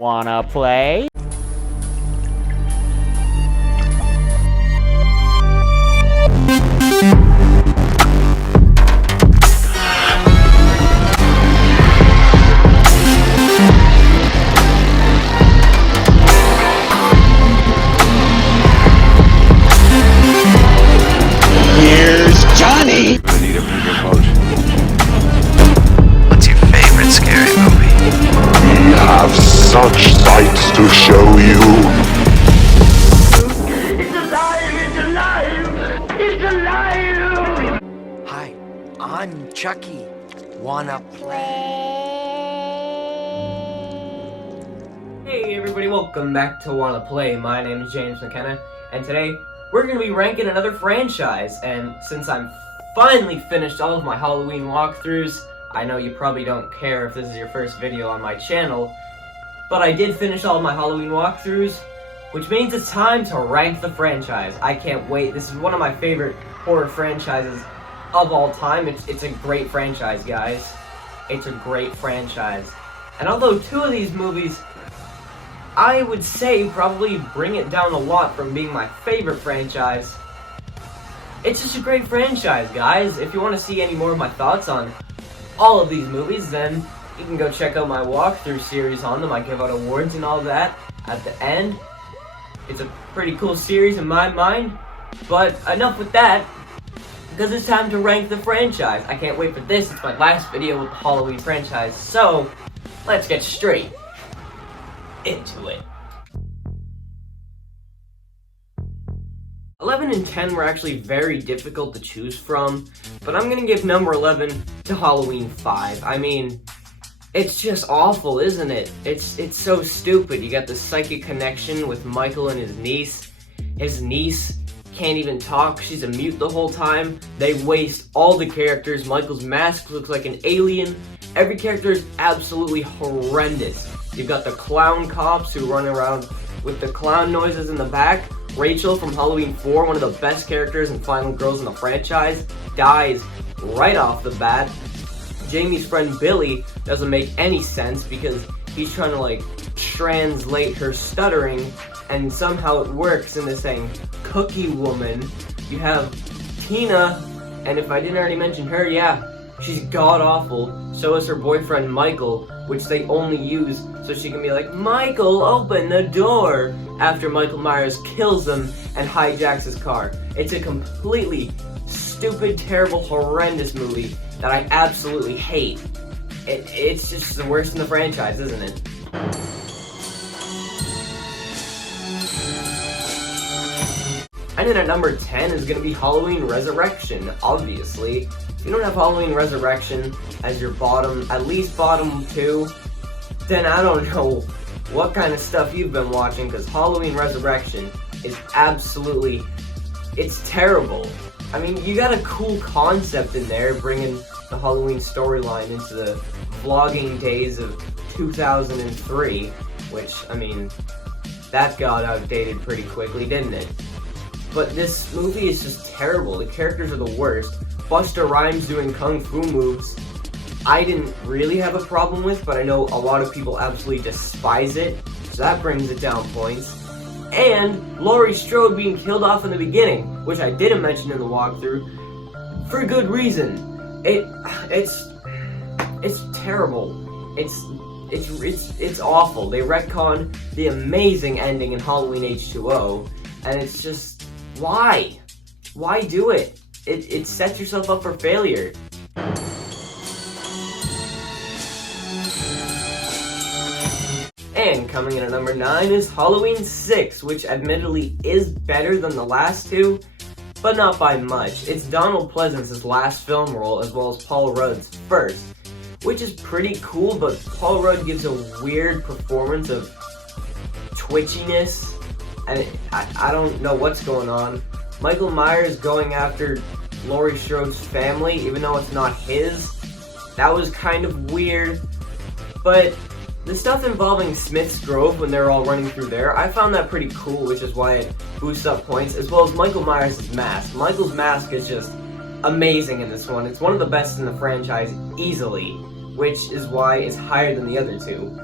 Wanna play? Here's Johnny! I need a bigger boat. What's your favorite scary movie? We have such sights to show you. It's alive! It's alive! It's alive! Hi, I'm Chucky. Wanna play? Hey everybody, welcome back to Wanna Play. My name is James McKenna, and today we're going to be ranking another franchise. And since I'm finally finished all of my Halloween walkthroughs, I know you probably don't care if this is your first video on my channel, but I did finish all of my Halloween walkthroughs, which means it's time to rank the franchise. I can't wait. This is one of my favorite horror franchises of all time. It's a great franchise, guys. It's a great franchise. And although two of these movies, I would say, probably bring it down a lot from being my favorite franchise, it's just a great franchise, guys. If you want to see any more of my thoughts on all of these movies, then you can go check out my walkthrough series on them. I give out awards and all that at the end. It's a pretty cool series in my mind, but enough with that, because it's time to rank the franchise. I can't wait for this. It's my last video with the Halloween franchise, so let's get straight into it. 11 and 10 were actually very difficult to choose from, but I'm gonna give number 11 to Halloween 5. I mean, it's just awful, isn't it? It's so stupid. You got the psychic connection with Michael and his niece. His niece can't even talk. She's a mute the whole time. They waste all the characters. Michael's mask looks like an alien. Every character is absolutely horrendous. You've got the clown cops who run around with the clown noises in the back. Rachel from Halloween 4, one of the best characters and final girls in the franchise, dies right off the bat. Jamie's friend Billy doesn't make any sense because he's trying to like translate her stuttering, and somehow it works into saying Cookie Woman. You have Tina, and if I didn't already mention her, yeah, she's god-awful. So is her boyfriend Michael, which they only use so she can be like, Michael, open the door, after Michael Myers kills him and hijacks his car. It's a completely stupid, terrible, horrendous movie that I absolutely hate. It's just the worst in the franchise, isn't it? And then at number 10 is going to be Halloween Resurrection, obviously. If you don't have Halloween Resurrection as your bottom, at least bottom 2, then I don't know what kind of stuff you've been watching, because Halloween Resurrection is absolutely, it's terrible. I mean, you got a cool concept in there, bringing the Halloween storyline into the vlogging days of 2003, which, I mean, that got outdated pretty quickly, didn't it? But this movie is just terrible. The characters are the worst. Busta Rhymes doing kung fu moves, I didn't really have a problem with, but I know a lot of people absolutely despise it, so that brings it down points. And Laurie Strode being killed off in the beginning, which I didn't mention in the walkthrough, for good reason. It's terrible. It's awful. They retcon the amazing ending in Halloween H2O, and it's just, why? Why do it? It sets yourself up for failure. And coming in at number 9 is Halloween 6, which admittedly is better than the last two, but not by much. It's Donald Pleasence's last film role as well as Paul Rudd's first, which is pretty cool, but Paul Rudd gives a weird performance of twitchiness, and I don't know what's going on. Michael Myers going after Laurie Strode's family, even though it's not his, that was kind of weird. But the stuff involving Smith's Grove when they're all running through there, I found that pretty cool, which is why it boosts up points, as well as Michael Myers' mask. Michael's mask is just amazing in this one. It's one of the best in the franchise, easily, which is why it's higher than the other two.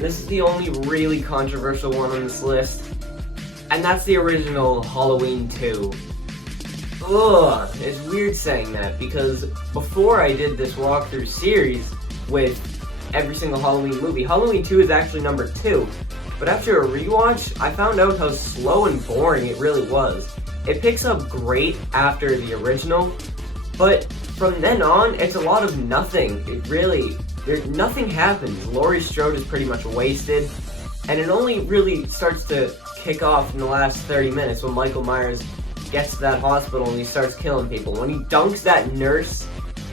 This is the only really controversial one on this list, and that's the original Halloween 2. Ugh, it's weird saying that, because before I did this walkthrough series with every single Halloween movie, Halloween 2 is actually number 2. But after a rewatch, I found out how slow and boring it really was. It picks up great after the original, but from then on, it's a lot of nothing. Nothing happens. Laurie Strode is pretty much wasted, and it only really starts to kick off in the last 30 minutes when Michael Myers gets to that hospital and he starts killing people. When he dunks that nurse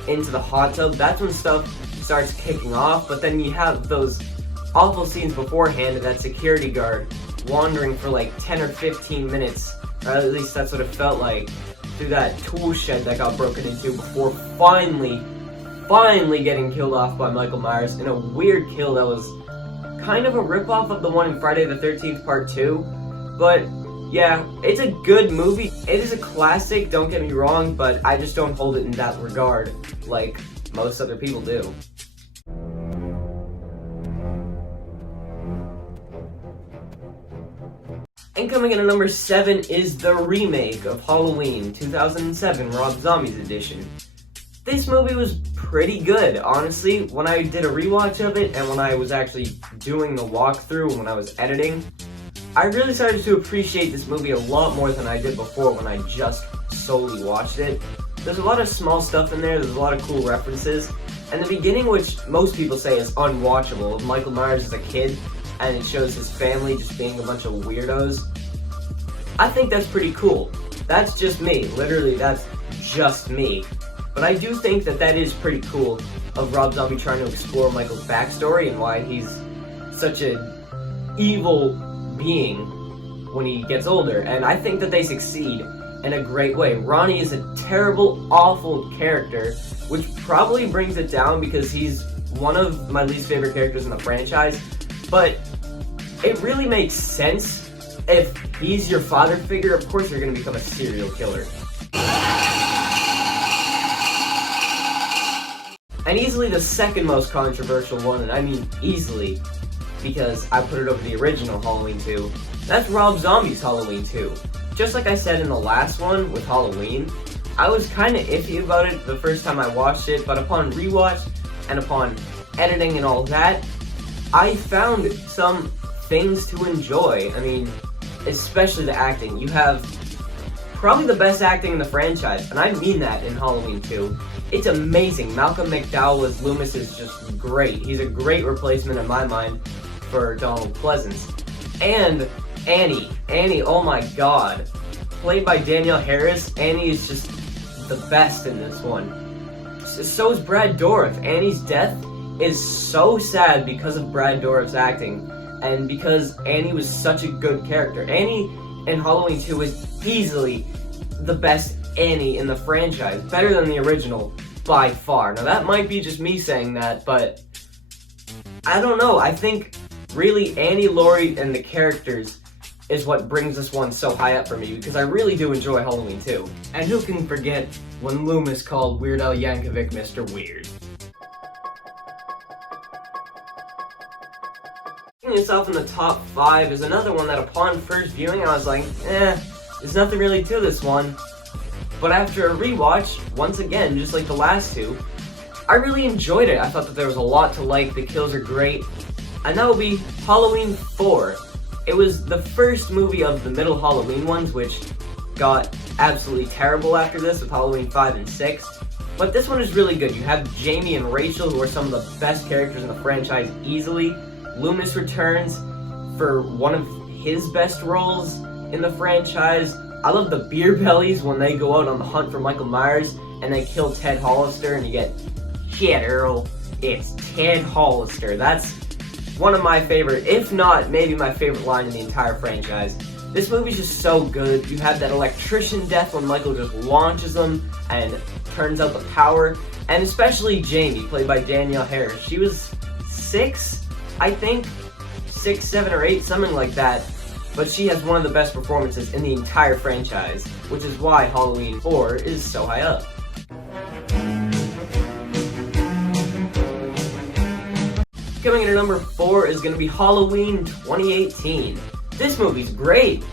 into the hot tub, that's when stuff starts kicking off, but then you have those awful scenes beforehand of that security guard wandering for like 10 or 15 minutes, or at least that's what it felt like, through that tool shed that got broken into before finally getting killed off by Michael Myers in a weird kill that was kind of a ripoff of the one in Friday the 13th Part 2, but yeah, it's a good movie. It is a classic, don't get me wrong, but I just don't hold it in that regard like most other people do. And coming in at number 7 is the remake of Halloween 2007, Rob Zombie's edition. This movie was pretty good, honestly. When I did a rewatch of it, and when I was actually doing the walkthrough, when I was editing, I really started to appreciate this movie a lot more than I did before when I just solely watched it. There's a lot of small stuff in there, there's a lot of cool references, and the beginning, which most people say is unwatchable, of Michael Myers as a kid, and it shows his family just being a bunch of weirdos. I think that's pretty cool. That's just me. Literally, that's just me. But I do think that that is pretty cool of Rob Zombie trying to explore Michael's backstory and why he's such an evil being when he gets older. And I think that they succeed in a great way. Ronnie is a terrible, awful character, which probably brings it down because he's one of my least favorite characters in the franchise. But it really makes sense. If he's your father figure, of course you're going to become a serial killer. And easily the second most controversial one, and I mean easily, because I put it over the original Halloween 2, that's Rob Zombie's Halloween 2. Just like I said in the last one with Halloween, I was kind of iffy about it the first time I watched it, but upon rewatch and upon editing and all that, I found some things to enjoy. I mean, especially the acting. You have probably the best acting in the franchise, and I mean that in Halloween 2. It's amazing. Malcolm McDowell as Loomis is just great. He's a great replacement in my mind for Donald Pleasance. And Annie, oh my god. Played by Danielle Harris, Annie is just the best in this one. So is Brad Dourif. Annie's death is so sad because of Brad Dourif's acting, and because Annie was such a good character. Annie in Halloween 2 is easily the best Annie in the franchise. Better than the original, by far. Now that might be just me saying that, but I don't know. I think really Annie, Laurie, and the characters is what brings this one so high up for me, because I really do enjoy Halloween 2. And who can forget when Loomis called Weird Al Yankovic Mr. Weird? Yourself in the top 5 is another one that upon first viewing I was like, there's nothing really to this one. But after a rewatch, once again, just like the last two, I really enjoyed it. I thought that there was a lot to like, the kills are great, and that will be Halloween 4. It was the first movie of the middle Halloween ones, which got absolutely terrible after this with Halloween 5 and 6. But this one is really good. You have Jamie and Rachel, who are some of the best characters in the franchise easily. Loomis returns for one of his best roles in the franchise. I love the beer bellies when they go out on the hunt for Michael Myers and they kill Ted Hollister and you get, shit Earl, it's Ted Hollister. That's one of my favorite, if not maybe my favorite line in the entire franchise. This movie's just so good. You have that electrician death when Michael just launches them and turns out the power. And especially Jamie, played by Danielle Harris. She was 6, I think, 6, 7, or 8, something like that. But she has one of the best performances in the entire franchise, which is why Halloween 4 is so high up. Coming in at number 4 is going to be Halloween 2018. This movie's great.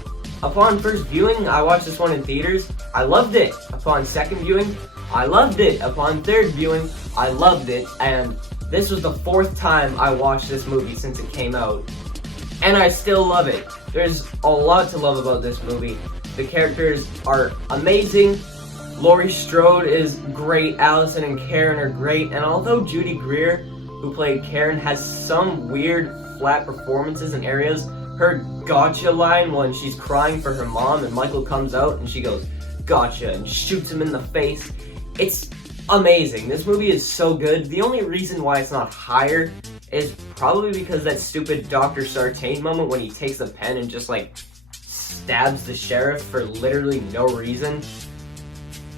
Upon first viewing, I watched this one in theaters. I loved it. Upon second viewing, I loved it. Upon third viewing, I loved it. And this was the 4th time I watched this movie since it came out. And I still love it. There's a lot to love about this movie. The characters are amazing. Laurie Strode is great. Allison and Karen are great. And although Judy Greer, who played Karen, has some weird flat performances in areas, her gotcha line when she's crying for her mom and Michael comes out and she goes, gotcha, and shoots him in the face. It's amazing. This movie is so good. The only reason why it's not higher is probably because that stupid Dr. Sartain moment when he takes the pen and just like stabs the sheriff for literally no reason.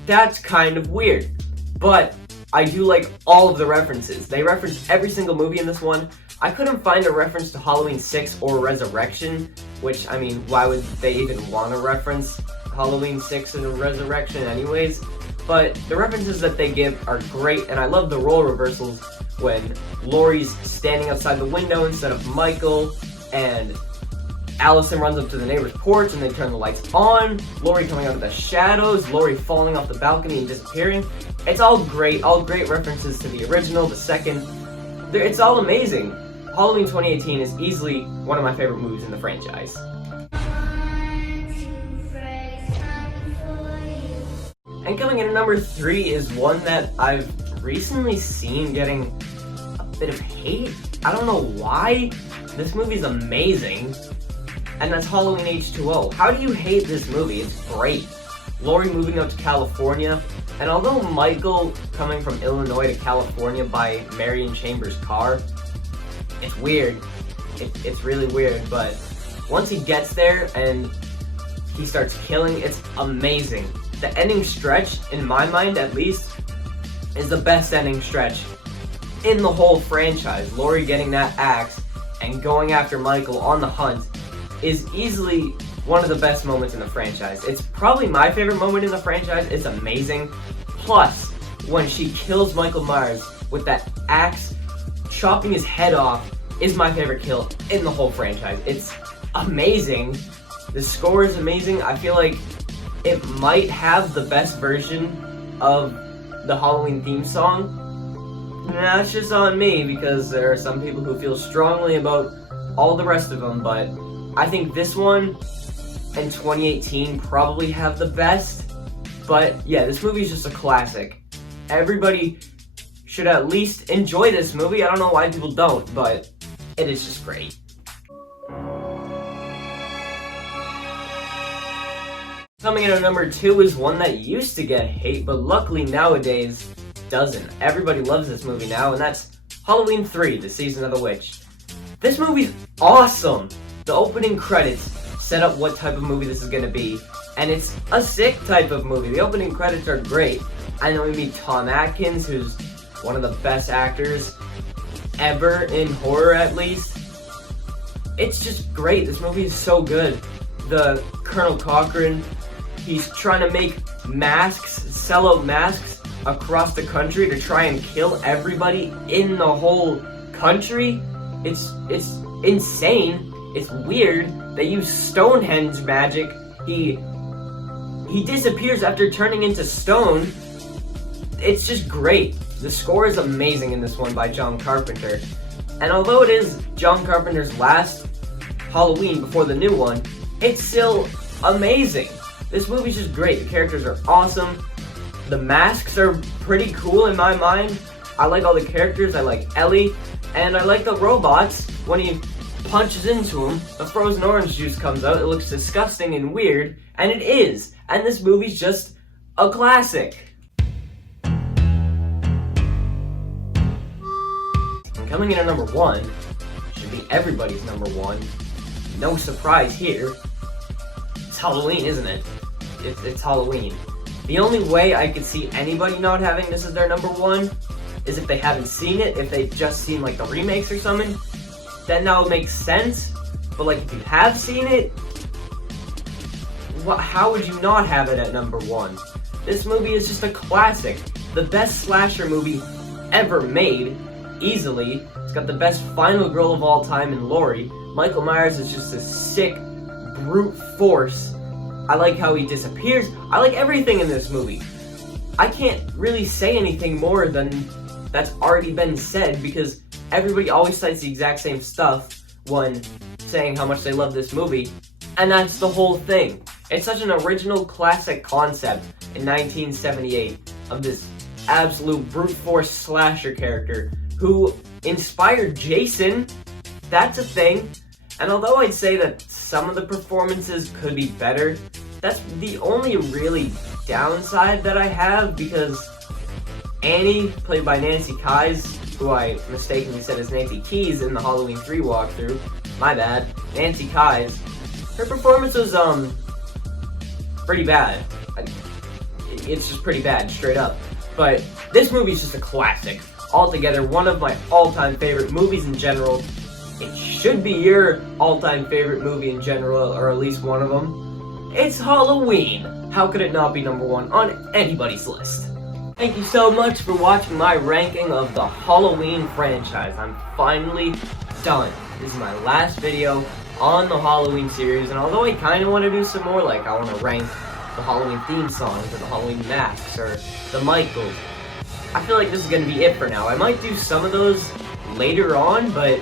That's kind of weird. But I do like all of the references. They reference every single movie in this one. I couldn't find a reference to Halloween 6 or Resurrection, which, I mean, why would they even want to reference Halloween 6 and Resurrection anyways? But the references that they give are great, and I love the role reversals when Laurie's standing outside the window instead of Michael, and Allison runs up to the neighbor's porch and they turn the lights on, Laurie coming out of the shadows, Laurie falling off the balcony and disappearing. It's all great references to the original, the second. It's all amazing. Halloween 2018 is easily one of my favorite movies in the franchise. And coming in at number 3 is one that I've recently seen getting a bit of hate. I don't know why. This movie's amazing. And that's Halloween H2O. How do you hate this movie? It's great. Laurie moving out to California, and although Michael coming from Illinois to California by Marion Chambers' car, it's weird. It's really weird, but once he gets there and he starts killing, it's amazing. The ending stretch, in my mind at least, is the best ending stretch in the whole franchise. Laurie getting that axe and going after Michael on the hunt is easily one of the best moments in the franchise. It's probably my favorite moment in the franchise. It's amazing. Plus, when she kills Michael Myers with that axe, chopping his head off, is my favorite kill in the whole franchise. It's amazing. The score is amazing. I feel like it might have the best version of the Halloween theme song. That's just on me, because there are some people who feel strongly about all the rest of them, but I think this one and 2018 probably have the best. But yeah, this movie is just a classic. Everybody should at least enjoy this movie. I don't know why people don't, but it is just great. Coming in at number 2 is one that used to get hate, but luckily nowadays doesn't. Everybody loves this movie now, and that's Halloween 3, The Season of the Witch. This movie's awesome! The opening credits set up what type of movie this is going to be, and it's a sick type of movie. The opening credits are great. I know we meet Tom Atkins, who's one of the best actors ever in horror, at least. It's just great. This movie is so good. The Colonel Cochran, he's trying to make masks, sell out masks across the country to try and kill everybody in the whole country. It's insane. It's weird. They use Stonehenge magic. He disappears after turning into stone. It's just great. The score is amazing in this one by John Carpenter. And although it is John Carpenter's last Halloween before the new one, it's still amazing. This movie's just great. The characters are awesome. The masks are pretty cool in my mind. I like all the characters. I like Ellie. And I like the robots. When he punches into him, the frozen orange juice comes out. It looks disgusting and weird. And it is. And this movie's just a classic. And coming in at number 1, should be everybody's number 1. No surprise here. It's Halloween, isn't it? It's Halloween. The only way I could see anybody not having this as their number 1 is if they haven't seen it, if they've just seen like the remakes or something. Then that would make sense. But like if you have seen it, how would you not have it at number 1? This movie is just a classic. The best slasher movie ever made, easily. It's got the best final girl of all time in Laurie. Michael Myers is just a sick, brute force. I like how he disappears. I like everything in this movie. I can't really say anything more than that's already been said because everybody always cites the exact same stuff when saying how much they love this movie, and that's the whole thing. It's such an original classic concept in 1978 of this absolute brute force slasher character who inspired Jason. That's a thing. And although I'd say that some of the performances could be better, that's the only really downside that I have, because Annie, played by Nancy Kyes, who I mistakenly said is Nancy Keys in the Halloween 3 walkthrough, my bad, Nancy Kyes, her performance was, pretty bad. It's just pretty bad, straight up. But this movie's just a classic. Altogether, one of my all-time favorite movies in general. It should be your all-time favorite movie in general, or at least one of them. It's Halloween. How could it not be number one on anybody's list? Thank you so much for watching my ranking of the Halloween franchise. I'm finally done. This is my last video on the Halloween series, and although I kind of want to do some more, like I want to rank the Halloween theme songs, or the Halloween masks, or the Michaels, I feel like this is going to be it for now. I might do some of those later on, but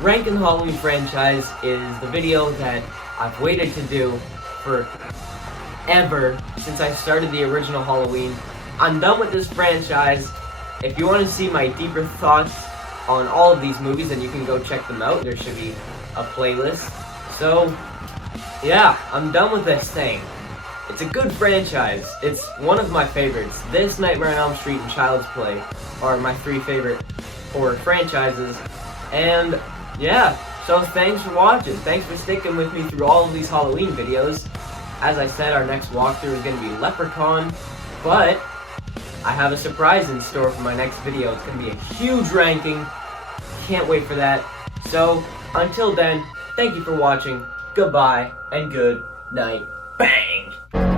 ranking the Halloween franchise is the video that I've waited to do for ever since I started the original Halloween. I'm done with this franchise. If you want to see my deeper thoughts on all of these movies, then you can go check them out. There should be a playlist. So, yeah, I'm done with this thing. It's a good franchise. It's one of my favorites. This, Nightmare on Elm Street, and Child's Play are my 3 favorite horror franchises. And, yeah, so thanks for watching. Thanks for sticking with me through all of these Halloween videos. As I said, our next walkthrough is going to be Leprechaun, but I have a surprise in store for my next video. It's going to be a huge ranking. Can't wait for that. So, until then, thank you for watching. Goodbye, and good night. Bang!